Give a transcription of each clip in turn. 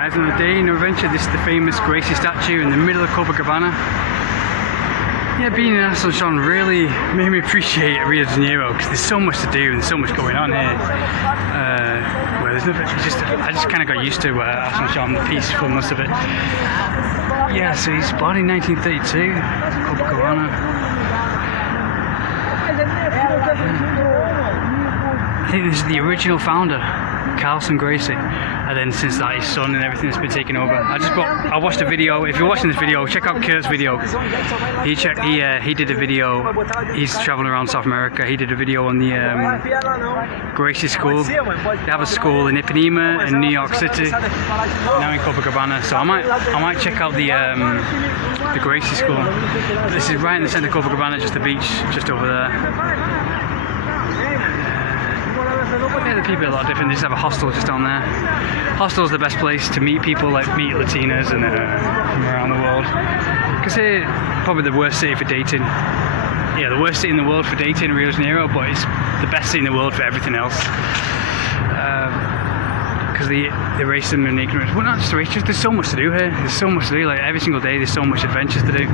guys, on a day in adventure. This is the famous Gracie statue in the middle of Copacabana. Yeah, being in Asunción really made me appreciate Rio de Janeiro because there's so much to do and there's so much going on here. Where there's nothing, I just kind of got used to Asunción, the peacefulness of it. Yeah, so he's born in 1932, Copacabana. I think this is the original founder, Carlson Gracie, and then since that his son and everything has been taken over. I watched a video. If you're watching this video, check out Kurt's video. He did a video. He's traveling around South America. He did a video on the Gracie School. They have a school in Ipanema in New York City, now in Copacabana. So I might check out the Gracie School. This is right in the centre of Copacabana, just the beach, just over there. Yeah, the people are a lot different. They just have a hostel just down there. Hostel is the best place to meet people, like meet Latinas and from around the world. Because they're probably the worst city for dating. Yeah, the worst city in the world for dating, Rio de Janeiro, but it's the best city in the world for everything else. Because the racism and ignorance. Well, not just the racism, there's so much to do here. There's so much to do. Like every single day, there's so much adventures to do.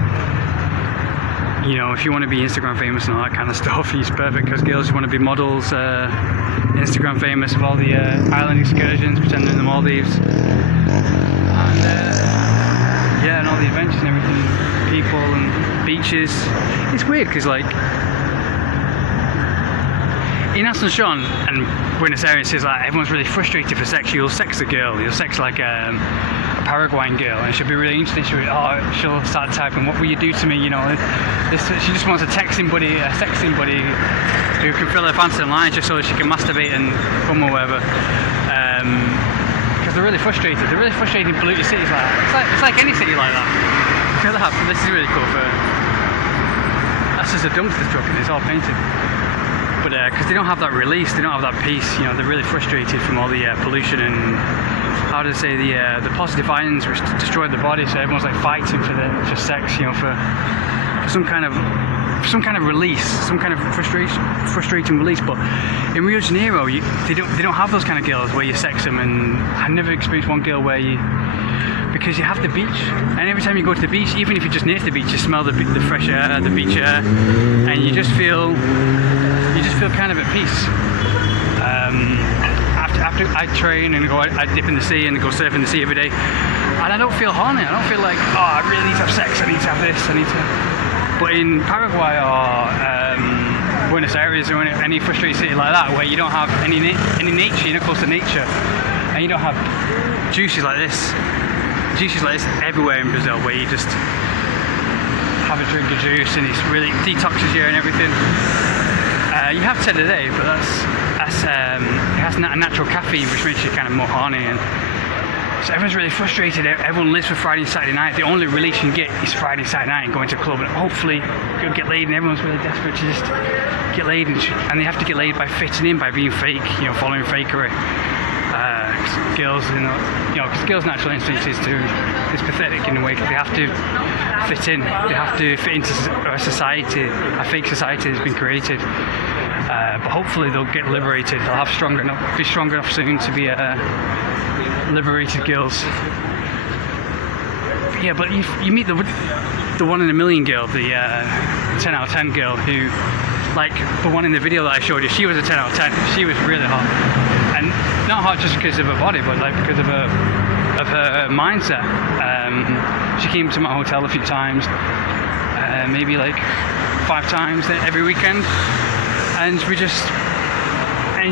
You know, if you want to be Instagram famous and all that kind of stuff, he's perfect because girls who want to be models, Instagram famous of all the island excursions, pretending in the Maldives, and yeah, and all the adventures and everything, people and beaches. It's weird because like in Asunción and Buenos Aires, it's like everyone's really frustrated for sex. You'll sex a girl, you'll sex like a Paraguayan girl, and she'll be really interested. She'll start typing, "What will you do to me?" You know, she just wants a sexing buddy who can fill her fancy lines just so she can masturbate and come or whatever. Because they're really frustrated. They're really frustrated in polluted cities like that. It's like any city like that. This is really cool. That's just a dumpster truck and it's all painted. But because they don't have that release, they don't have that peace. You know, they're really frustrated from all the pollution and how to say the positive ions which destroy the body. So everyone's like fighting for sex. You know, for some kind of release, some kind of frustrating release. But in Rio de Janeiro, they don't have those kind of girls where you sex them. And I've never experienced one girl where because you have the beach, and every time you go to the beach, even if you're just near the beach, you smell the fresh air, the beach air, and you just feel kind of at peace. After I train and I dip in the sea and go surf in the sea every day, and I don't feel horny. I don't feel like, oh, I really need to have sex. I need to have this. But in Paraguay or Buenos Aires or any frustrated city like that, where you don't have any nature, you're not close to nature, and you don't have juices like this everywhere in Brazil, where you just have a drink of juice and it really detoxes you and everything. You have 10 a day, but it has a natural caffeine which makes you kind of more horny, and so everyone's really frustrated. Everyone lives for Friday and Saturday night. The only release you can get is Friday and Saturday night and going to a club and hopefully you'll get laid, and everyone's really desperate to just get laid, and they have to get laid by fitting in, by being fake, you know, following fakery. Girls, because girls' natural instinct is pathetic in a way, because they have to fit in. They have to fit into a society. A fake society has been created. But hopefully they'll get liberated. They'll be strong enough soon to be liberated girls. But yeah, but you meet the 1 in a million girl, the 10 out of 10 girl, who, like the one in the video that I showed you, she was a 10 out of 10. She was really hot. And not hot just because of her body, but like because of her mindset. She came to my hotel a few times, maybe like 5 times every weekend, and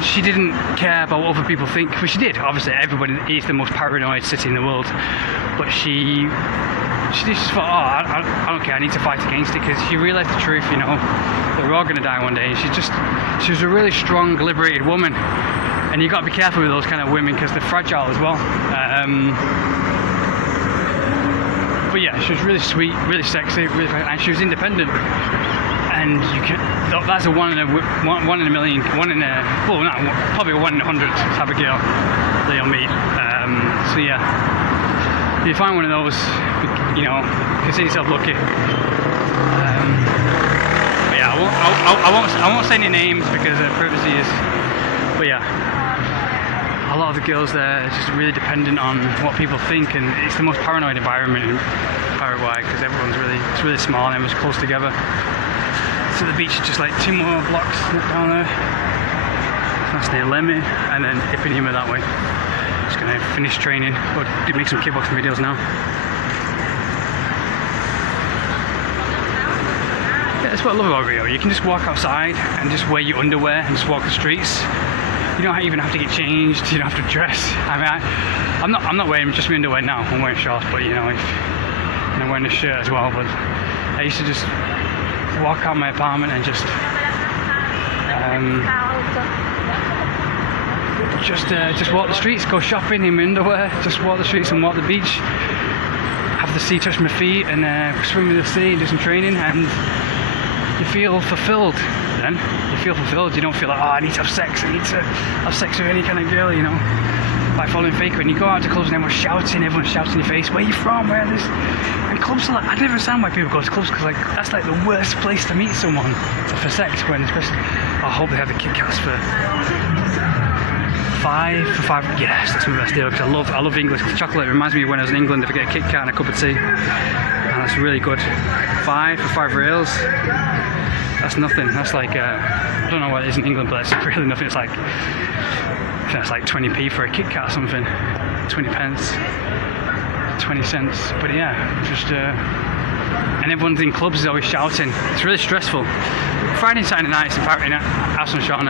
she didn't care about what other people think. Well, she did. Obviously, everybody is the most paranoid city in the world, but she just thought, oh, I don't care. I need to fight against it, because she realised the truth. You know, that we're all going to die one day. And she was a really strong, liberated woman. And you got to be careful with those kind of women because they're fragile as well. But yeah, she was really sweet, really sexy, and she was independent. And that's a 1 in a million, probably a 1 in 100 type of girl that you'll meet. So yeah, if you find one of those, you know, consider yourself lucky. But yeah, I won't say any names because privacy is. But yeah, a lot of the girls there are just really dependent on what people think, and it's the most paranoid environment in Paraguay because it's really small and everyone's close together. So the beach is just like 2 more blocks down there. That's near Leme, and then Ipanema that way. Just gonna finish training, but make some kickboxing videos now. Yeah, that's what I love about Rio. You can just walk outside and just wear your underwear and just walk the streets. You don't even have to get changed. You don't have to dress. I mean, I'm not wearing just my underwear now. I'm wearing shorts, but you know, and I'm wearing a shirt as well. But I used to just walk out my apartment and just walk the streets, go shopping in my underwear, just walk the streets and walk the beach, have the sea touch my feet, and swim in the sea and do some training, and you feel fulfilled. Then you feel fulfilled. You don't feel like, oh, I need to have sex. I need to have sex with any kind of girl, you know, like following fake. When you go out to clubs and everyone's shouting in your face, where are you from? Where are this? And clubs are like, I never understand why people go to clubs, because like that's like the worst place to meet someone for sex. When especially, I hope they have the Kit Kats for five. Yes, that's my best deal, because I love English chocolate. It reminds me of when I was in England. If I get a Kit Kat and a cup of tea, and that's really good. 5 for 5 reals. That's nothing. That's like I don't know what it is in England, but it's really nothing. It's like, I think it's like 20p for a Kit Kat or something. 20 pence, 20 cents. But yeah, just and everyone's in clubs is always shouting. It's really stressful. Friday and Saturday nights in Asuncion,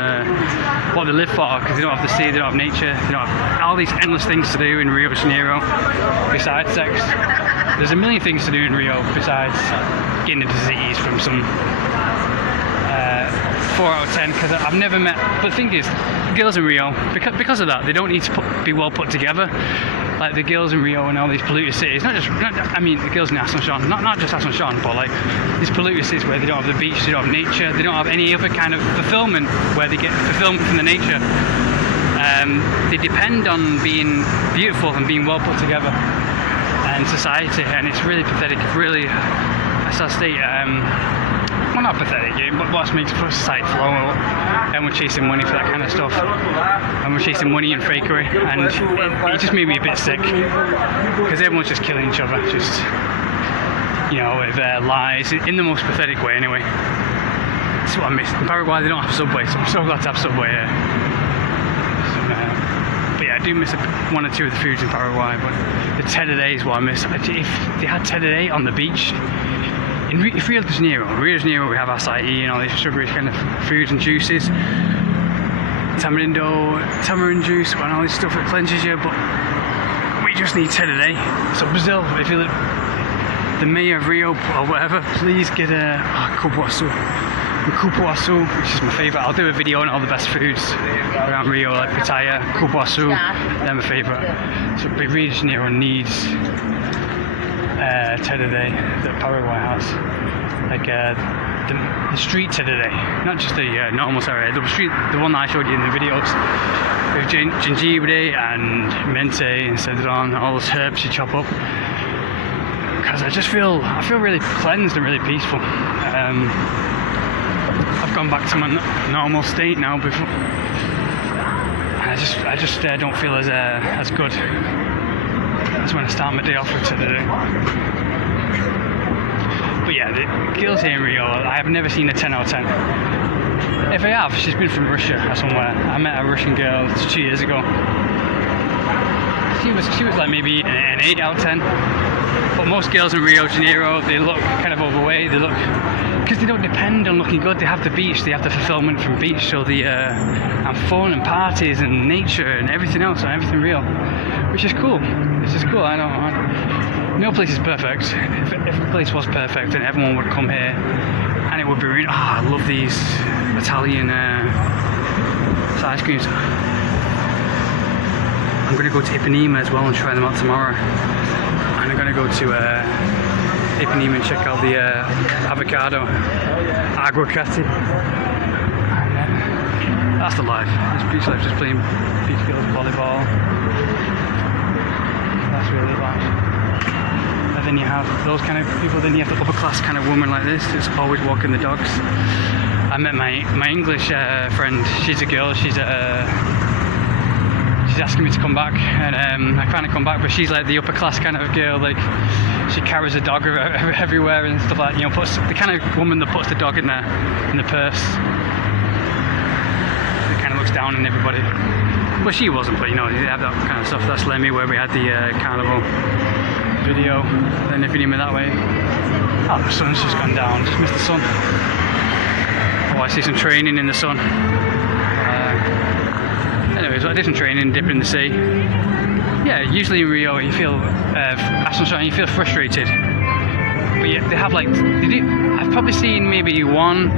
what they live for, because they don't have the sea, they don't have nature, they don't have all these endless things to do in Rio de Janeiro besides sex. There's a million things to do in Rio besides getting a disease from some 4 out of 10, because I've never met. But the thing is, the girls in Rio, because of that, they don't need to be well put together. Like the girls in Rio and all these polluted cities, I mean the girls in Asuncion, not just Asuncion, but like these polluted cities where they don't have the beach, they don't have nature, they don't have any other kind of fulfillment where they get fulfillment from the nature. They depend on being beautiful and being well put together and society, and it's really pathetic. Really, as I state, well, not pathetic, but what makes society flow, and we're chasing money for that kind of stuff, and we're chasing money and fakery, and it just made me a bit sick, because everyone's just killing each other, just, you know, with lies, in the most pathetic way anyway. That's what I miss. In Paraguay they don't have Subway, so I'm so glad to have Subway here. But yeah, I do miss 1 or 2 of the foods in Paraguay, but the Ted a day is what I miss. If they had Ted a day on the beach, in Rio de Janeiro we have acai and all these sugary kind of foods and juices, tamarind juice and all this stuff that cleanses you, but we just need Ted a day. So Brazil, if you look, the mayor of Rio or whatever, please get a cupuaçu, which is my favourite. I'll do a video on all the best foods around Rio, like pitaya, cupuaçu, they're my favourite. So Rio de Janeiro needs Ted a day that Paraguay has, like the street Ted a day, not just the normal area, the one that I showed you in the videos with jengibre and mente and cedron, all those herbs you chop up, because I feel really cleansed and really peaceful. I've gone back to my normal state now before, and I just don't feel as good. That's when I start my day off with today. But yeah, the girls here in Rio, I have never seen a 10 out of 10. If I have, she's been from Russia or somewhere. I met a Russian girl 2 years ago. She was like maybe an 8 out of 10. But most girls in Rio de Janeiro, they look kind of overweight. They look, because they don't depend on looking good. They have the beach, they have the fulfillment from beach, so the and fun and parties and nature and everything else and everything real, which is cool. This is cool. No place is perfect. If a place was perfect, then everyone would come here, and it would be really. I love these Italian ice creams. I'm going to go to Ipanema as well and try them out tomorrow. And I'm going to go to Ipanema and check out the avocado aguacate. That's the life. This beach life, just playing beach girls volleyball. That's really life. And then you have those kind of people. Then you have the upper class kind of woman like this that's always walking the dogs. I met my English friend. She's a girl. She's she's asking me to come back, and I kind of come back, but she's like the upper class kind of girl, like she carries a dog everywhere and stuff like that, you know, puts the kind of woman that puts the dog in the purse, that kind of looks down on everybody. Well, she wasn't, but you know, you have that kind of stuff. That's Lemmy, where we had the carnival video. Then if you me that way, oh, the sun's just gone down, just missed the sun. Oh, I see some training in the sun. Anyways, I did some training, dip in the sea. Yeah, usually in Rio you feel Asuncion, you feel frustrated. But yeah, they have like, I've probably seen maybe one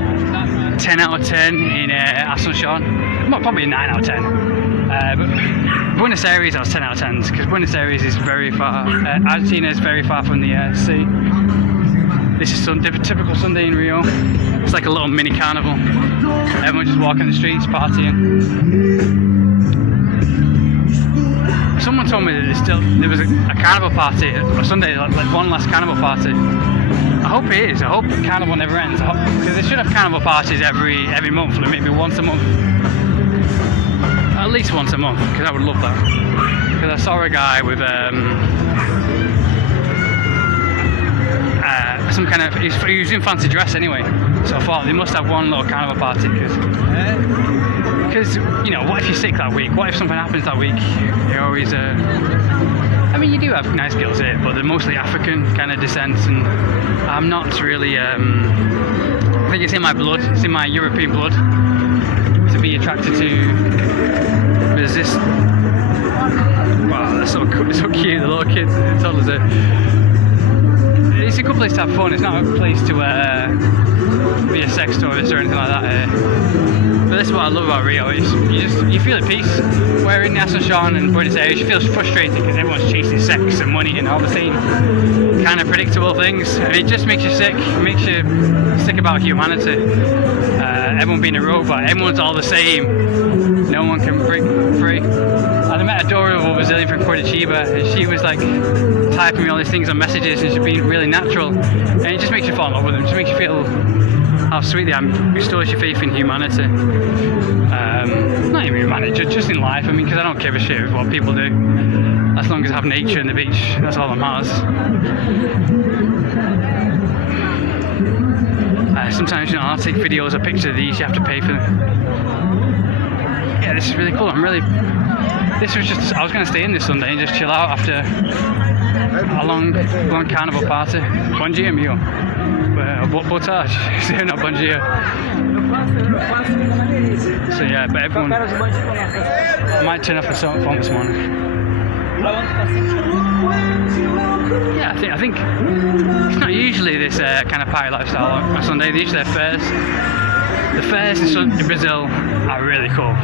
10 out of 10 in Asuncion. Well, probably a 9 out of 10. But Buenos Aires, I was 10 out of 10 because Buenos Aires is very far. Argentina is very far from the sea. This is typical Sunday in Rio. It's like a little mini carnival. Everyone just walking the streets, partying. Someone told me that there was a carnival party on Sunday, like one last carnival party. I hope it is. I hope carnival never ends. Because they should have carnival parties every month, like maybe once a month. At least once a month, because I would love that. Because I saw a guy with some kind of, he was in fancy dress anyway, so I thought they must have one little carnival party, because you know, what if you're sick that week, what if something happens that week, you're always I mean, you do have nice girls here, but they're mostly African kind of descent, and I'm not really I think it's in my blood, it's in my European blood to be attracted to. There's this, wow, they're so cute, the little kids, the toddlers are. It's a good place to have fun. It's not a place to be a sex tourist or anything like that here. But this is what I love about Rio. You feel at peace. Where in Asuncion and Buenos Aires, you feel frustrated because everyone's chasing sex and money and all the same kind of predictable things. And it just makes you sick. It makes you sick about humanity. Everyone being a robot. Everyone's all the same. No one can break free. And I met a adorable Brazilian from Curitiba, and she was like typing me all these things on messages, and she's being really natural, and it just makes you fall in love with them. It just makes you feel how sweet they are, restores your faith in humanity. Not even humanity, just in life. I mean, because I don't give a shit what people do, as long as I have nature and the beach. That's all that matters. Sometimes, you know, I'll take videos or pictures of these. You have to pay for them. Yeah, this is really cool. This was just, I was going to stay in this Sunday and just chill out after a long carnival party. Bom dia, amigo. Boa tarde. Not bom dia. So yeah, but everyone, I might turn off the phone this morning. Yeah, I think it's not usually this kind of party lifestyle on Sunday. They usually have fairs. The fairs in Brazil are really cool.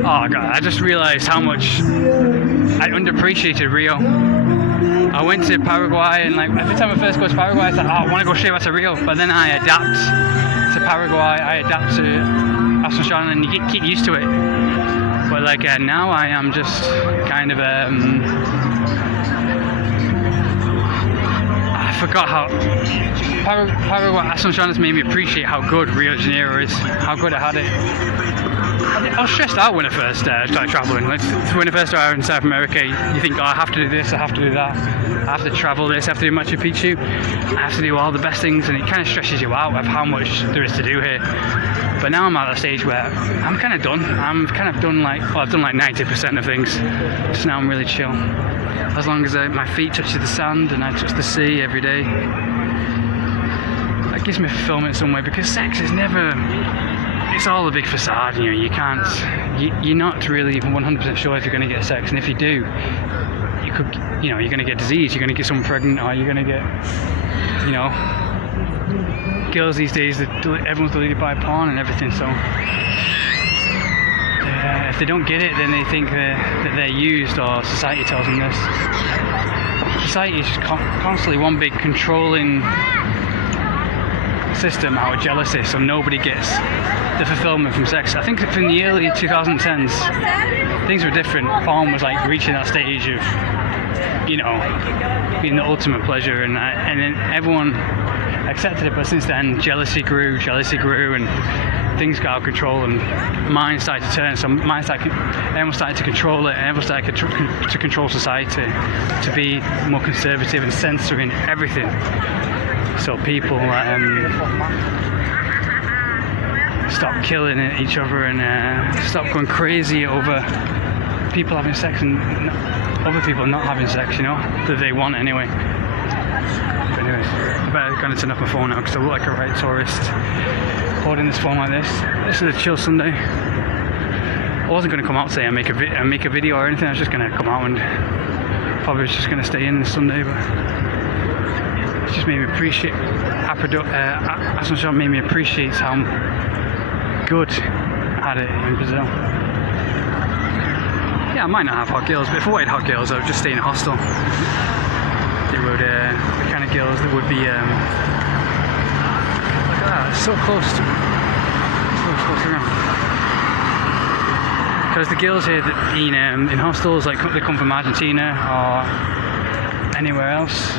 Oh god, I just realised how much I underappreciated Rio. I went to Paraguay, and like every time I first go to Paraguay, I thought, oh, I want to go straight back to Rio. But then I adapt to Paraguay, I adapt to Asuncion, and you get used to it. But like now I am just kind of I forgot how Paraguay, Asuncion has made me appreciate how good Rio de Janeiro is, how good I had it. I was stressed out when I first started traveling. Like, when I first started in South America, you think, oh, I have to do this, I have to do that, I have to travel this, I have to do Machu Picchu, I have to do all the best things, and it kind of stresses you out of how much there is to do here. But now I'm at a stage where I'm kind of done. I've done like 90% of things. So now I'm really chill. As long as my feet touch the sand and I touch the sea every day. That gives me fulfillment some way, because sex is never, it's all a big facade, you know, you're not really 100% sure if you're going to get sex, and if you do, you could, you know, you're going to get disease, you're going to get someone pregnant, or you're going to get, you know, girls these days, everyone's deluded by porn and everything, so if they don't get it, then they think that they're used, or society tells them this. Society is just constantly one big controlling system out of jealousy, so nobody gets the fulfillment from sex. I think in the early 2010s things were different. Porn was like reaching that stage of, you know, being the ultimate pleasure, and then everyone accepted it. But since then, jealousy grew, and things got out of control and mine started to turn. So everyone started to control it, and everyone started to control society, to be more conservative and censoring everything. So people stop killing each other and stop going crazy over people having sex and other people not having sex, you know, that they want anyway. But anyways, I better kind of turn off my phone now because I look like a right tourist holding this phone like this. This is a chill Sunday. I wasn't going to come out today and make a video or anything. I was just going to come out and probably was just going to stay in this Sunday, but it just made me appreciate. Asuncion made me appreciate how good I had it in Brazil. Yeah, I might not have hot girls, but if I wanted hot girls, I would just stay in a hostel. They would, the kind of girls that would be, look at that, it's so close around. Because the girls here that in hostels, like they come from Argentina or anywhere else.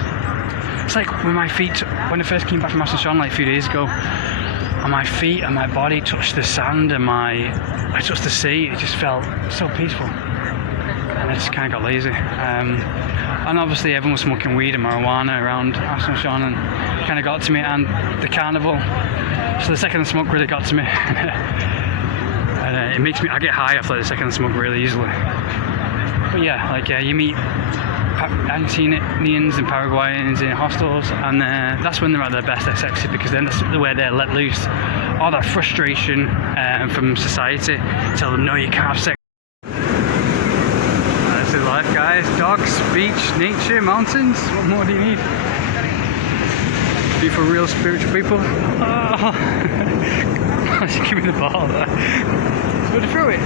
It's like when my feet, when I first came back from Asuncion like a few days ago, and my feet and my body touched the sand and I touched the sea, it just felt so peaceful. And I just kind of got lazy. And obviously everyone was smoking weed and marijuana around Asuncion, and it kind of got to me, and the carnival. So the second smoke really got to me. And it makes me, I get high after the second smoke really easily. But yeah, like you meet Argentinians and Paraguayans in hostels, and that's when they're at their best sexy, because then that's where they're let loose all that frustration from society. Tell them no, you can't have sex. This is life, guys. Dogs, beach, nature, mountains. What more do you need? Be for real spiritual people. Oh. She gave me the ball there. So to throw it.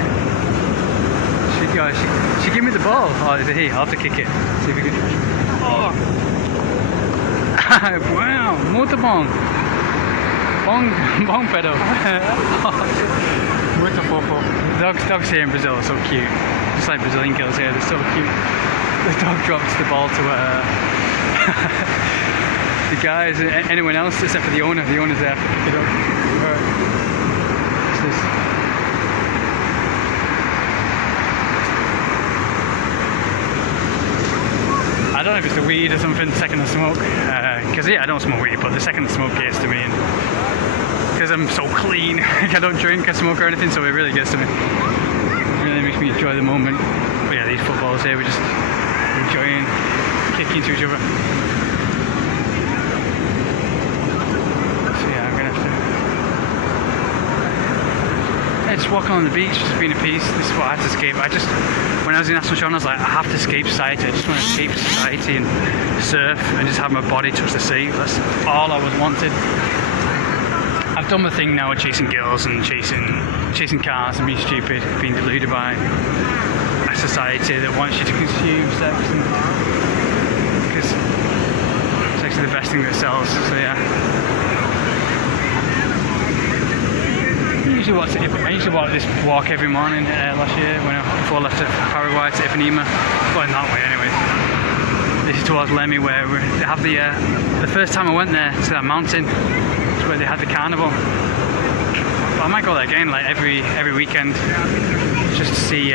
She gave me the ball. Oh, is it here? I'll have to kick it. See if we can. Oh! Wow! Muito bom! Bom pedal! Muito fofo. Dogs here in Brazil are so cute. Just like Brazilian girls here, they're so cute. The dog drops the ball to the guys, anyone else except for the owner. The owner's there to pick it up. What's this? I don't know if it's the weed or something, the second I smoke, because yeah, I don't smoke weed, but the second I smoke gets to me, and because I'm so clean, I don't drink or smoke or anything, so it really gets to me. It really makes me enjoy the moment. But yeah, these footballers here, we're just enjoying kicking to each other. So yeah, I'm gonna have to just walk on the beach, just being at peace. This is what I had to escape. When I was in Asuncion, I was like, I have to escape society. I just want to escape society and surf and just have my body touch the sea. That's all I was wanted. I've done my thing now with chasing girls and chasing cars and being stupid, being deluded by a society that wants you to consume sex, because sex is the best thing that sells. So yeah. I usually walk this walk every morning last year before I left to Paraguay to Ipanema. Going that way anyway. This is towards Leme, where they have the first time I went there to that mountain, it's where they had the carnival. But I might go there again, like every weekend, just to see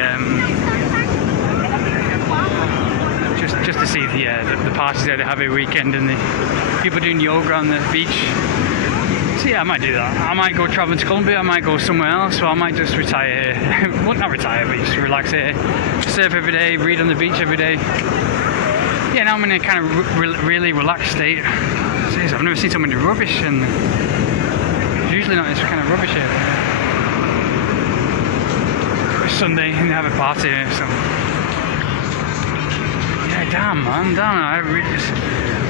just to see the parties there they have every weekend, and the people doing yoga on the beach. So yeah, I might do that. I might go traveling to Colombia, I might go somewhere else, or I might just retire here. Well, not retire, but just relax here. Surf every day, read on the beach every day. Yeah, now I'm in a kind of really relaxed state. Jeez, I've never seen so many rubbish, and it's usually not this kind of rubbish here. It's Sunday and they have a party here, so. Yeah, damn man, damn.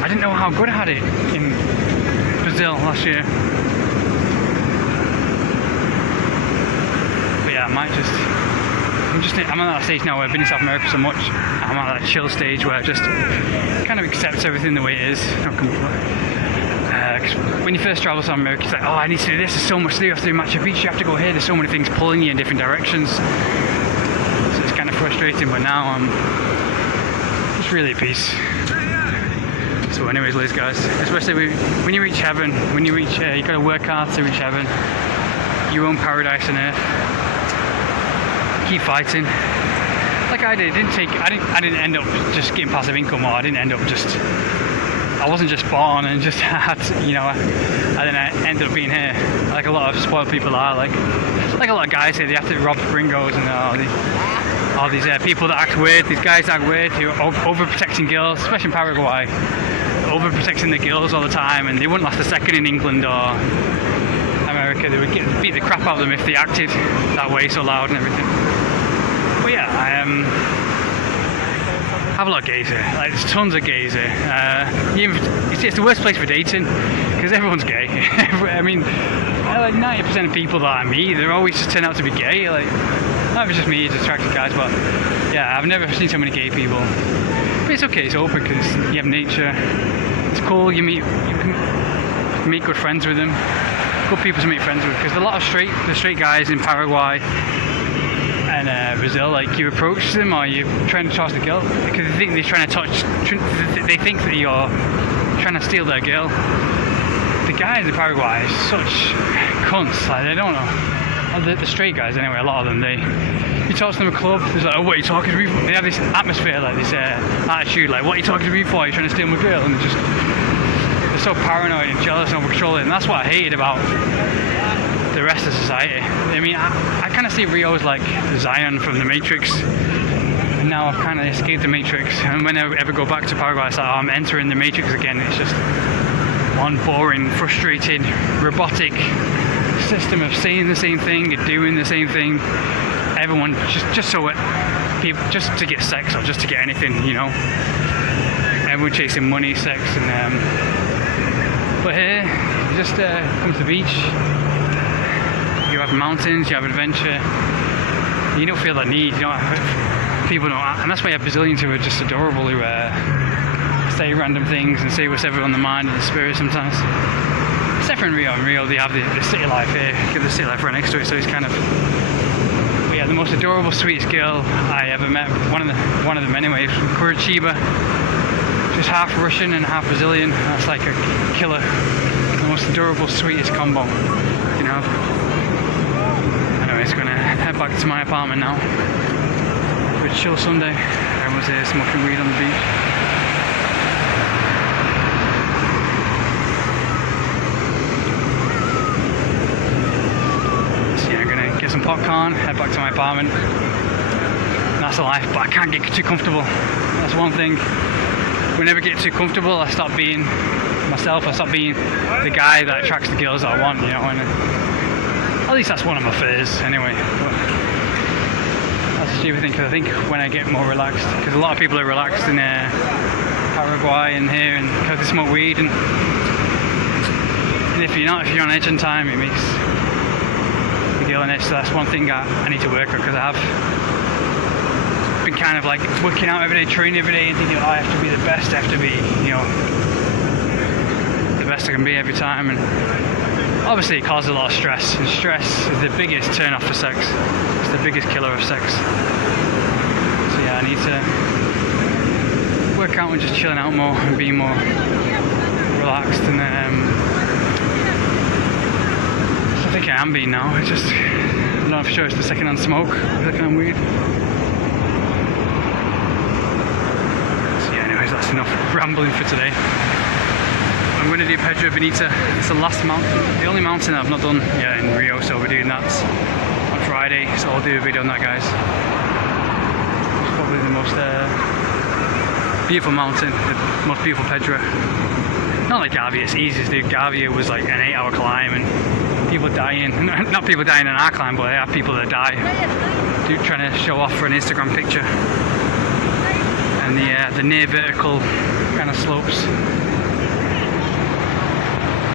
I didn't know how good I had it in Brazil last year. But yeah, I'm at that stage now where I've been in South America so much. I'm at that chill stage where I just kind of accept everything the way it is. When you first travel to South America, it's like, oh, I need to do this, there's so much to do, you have to do Machu Picchu, you have to go here, there's so many things pulling you in different directions. So it's kind of frustrating, but now I'm just really at peace. So anyways, ladies, guys, especially when you reach heaven, you gotta work hard to reach heaven. your own paradise on earth. Keep fighting. Like I did. I didn't end up just getting passive income, or I didn't end up just. I wasn't just born and just had, you know, and then I ended up being here. Like a lot of spoiled people are. Like a lot of guys here, they have to rob gringos and all these people that act weird. These guys that act weird who are overprotecting girls, especially in Paraguay. Overprotecting the girls all the time, and they wouldn't last a second in England or America. They would beat the crap out of them if they acted that way so loud and everything. But yeah, I have a lot of gays here. Like, there's tons of gays here. It's the worst place for dating because everyone's gay. I mean, like 90% of people that I meet, they're always just turn out to be gay. Like, not if it's just me, it's attractive guys, but yeah, I've never seen so many gay people. But it's okay, it's open because you have nature. It's cool. You can meet good friends with them. Good people to make friends with, because a lot of straight guys in Paraguay and Brazil, like, you approach them or you're trying to touch the girl because they think they're trying to touch. They think that you're trying to steal their girl. The guys in Paraguay are such cunts. Like, they don't know. The straight guys anyway. A lot of them, you talk to them at a club. There's like, oh, what are you talking to me for? They have this atmosphere, like this attitude, like, what are you talking to me for? You're trying to steal my girl, and they're so paranoid and jealous and over controlling. And that's what I hated about the rest of society. I mean, I kind of see Rio as like Zion from the Matrix, and now I've kind of escaped the Matrix, and when I ever go back to Paraguay, it's like, oh, I'm entering the Matrix again. It's just one boring, frustrated, robotic system of saying the same thing and doing the same thing. Everyone just so people, just to get sex or just to get anything, you know. Everyone chasing money, sex, and but here, you just come to the beach. You have mountains, you have adventure. You don't feel that need. You don't have, people don't, and that's why you have Brazilians who are just adorable, who say random things and say what's ever on the mind and the spirit sometimes. Except for in Rio. In Rio, they have the city life here. Give the city life right next to it, so it's kind of. But yeah, the most adorable, sweetest girl I ever met. One of them anyway, from Curitiba. She's half Russian and half Brazilian. That's like a killer. The most adorable, sweetest combo, you know. Anyways, gonna head back to my apartment now. For a chill Sunday. Everyone's here smoking weed on the beach. So yeah, I'm gonna get some popcorn, head back to my apartment. And that's the life, but I can't get too comfortable. That's one thing. Whenever I get too comfortable, I stop being myself. I stop being the guy that attracts the girls that I want, you know. And at least that's one of my fears, anyway. But that's a stupid thing, because I think when I get more relaxed, because a lot of people are relaxed in Paraguay and here, and because they smoke weed, and if you're on edge on time, it makes the girl on edge. So that's one thing I need to work on, because I have been kind of like working out every day, training every day, and thinking, oh, I have to be the best, I have to be, you know, the best I can be every time. And obviously it causes a lot of stress, and stress is the biggest turn off for sex. It's the biggest killer of sex. So yeah, I need to work out and just chilling out more and being more relaxed. And I think I am being now. It's just, I'm not sure it's the second-hand smoke, second-hand weed. That's enough rambling for today. I'm going to do Pedro Bonita. It's the last mountain, the only mountain I've not done yet in Rio, so we're doing that on Friday, so I'll do a video on that, guys. It's probably the most beautiful mountain, the most beautiful Pedro. Not like Gavia, it's easy to do. Gavia was like an 8-hour climb and people dying. Not people dying in our climb, but they have people that die trying to show off for an Instagram picture. And the near vertical kind of slopes